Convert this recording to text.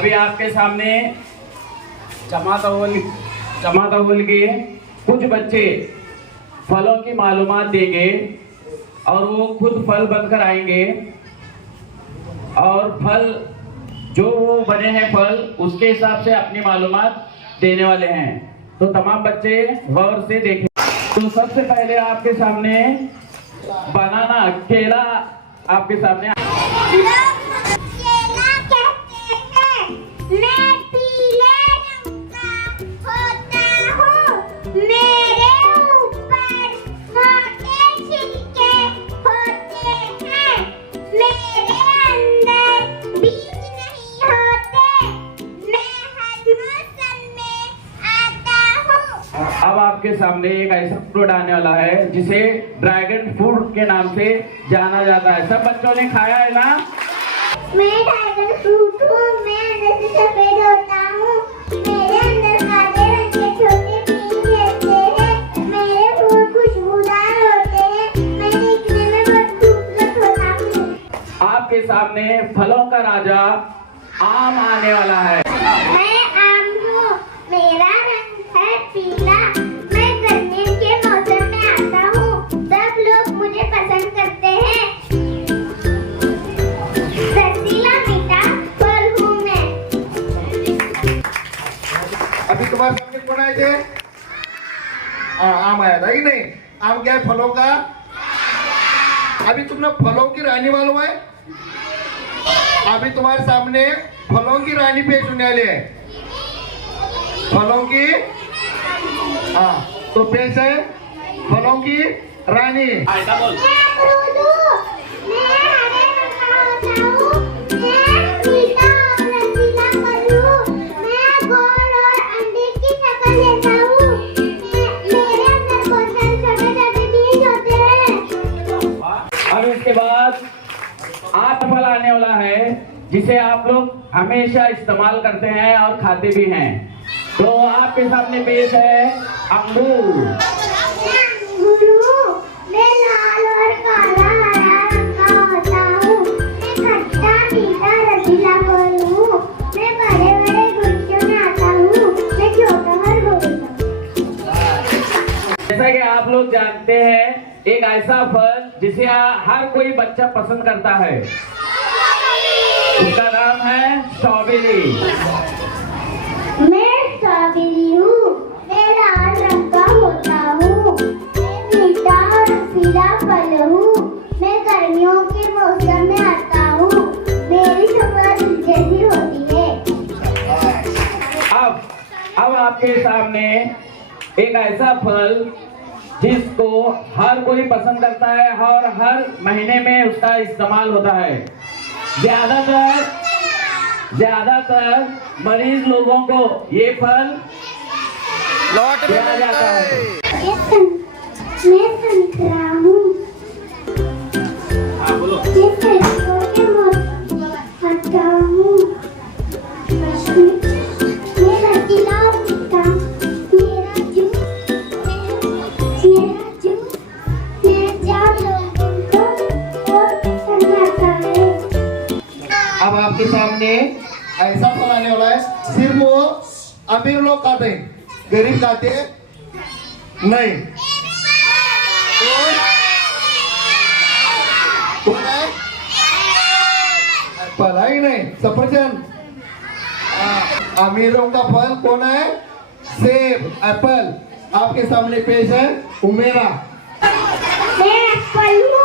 अभी आपके सामने जमात के कुछ बच्चे फलों की मालूमात देंगे और वो खुद फल बनकर आएंगे और फल जो वो बने हैं फल उसके हिसाब से अपनी मालूमात देने वाले हैं। तो तमाम बच्चे गौर से देखें। तो सबसे पहले आपके सामने बनाना केला आपके सामने मैं पीले रंग का होता हूँ, मेरे ऊपर मोटे छिलके होते हैं, मेरे अंदर बीज नहीं होते, मैं हर मौसम में आता हूँ। अब आपके सामने एक ऐसा फ्रूट आने वाला है जिसे ड्रैगन फ्रूट के नाम से जाना जाता है। सब बच्चों ने खाया है ना? मैं ड्रैगन फ्रूट हूँ, मैं अंदर से सफेद होता हूँ, मेरे अंदर काले रंग के छोटे बीज रहते हैं, मेरे फूल खुशबूदार होते हैं, मैं दिखने में बहुत खूबसूरत होता हूँ। आपके सामने फलों का राजा आम आने वाला है। मैं आम हूँ, मेरा रंग है पीला, मैं गर्मी के मौसम में आता हूँ, सब लोग मुझे पसंद करते हैं। अभी तुम्हारे सामने कौन आए थे? आम आया था कि नहीं? आम क्या है? फलों का। अभी तुमने फलों की रानी मालूम है? अभी तुम्हारे सामने फलों की रानी पेश होने वाली है। फलों की तो पेश है फलों की रानी। ऐसा बोल। अब इसके बाद आप फल आने वाला है जिसे आप लोग हमेशा इस्तेमाल करते हैं और खाते भी हैं। तो आपके सामने पेश है अंगूर। मैं लाल और काला हरा रंग का होता हूँ, मैं खट्टा मीठा रसीला फल हूँ, मैं बड़े बड़े गुच्छों में आता हूँ, मैं छोटा और गोल हूँ। जैसा कि आप लोग जानते हैं एक ऐसा फल जिसे हर कोई बच्चा पसंद करता है, उसका नाम है स्ट्रॉबेरी। मैं स्ट्रॉबेरी हूँ, मैं लाल रंग का होता हूँ, मैं मीठा और रसीला फल हूँ, मैं गर्मियों के मौसम में आता हूँ, मेरी शक्ल दूध जैसी होती है। अब आपके सामने एक ऐसा फल जिसको हर कोई पसंद करता है और हर महीने में उसका इस्तेमाल होता है। ज्यादातर मरीज लोगों को ये फल दिया जाता है। मैं संतरा हूँ, बोलो। मैं सर्दियों के मौसम में आता हूँ, मैं रसीला और मीठा, मेरा जूस अब आपके सामने ऐसा फल आने वाला है, सिर्फ वो अमीर लोग खाते हैं, गरीब खाते नहीं। कौन है? एप्पल है ही नहीं, सफरजन। अमीरों का फल कौन है? सेब, एप्पल। आपके सामने पेश है उमेरा। मैं एप्पल हूँ,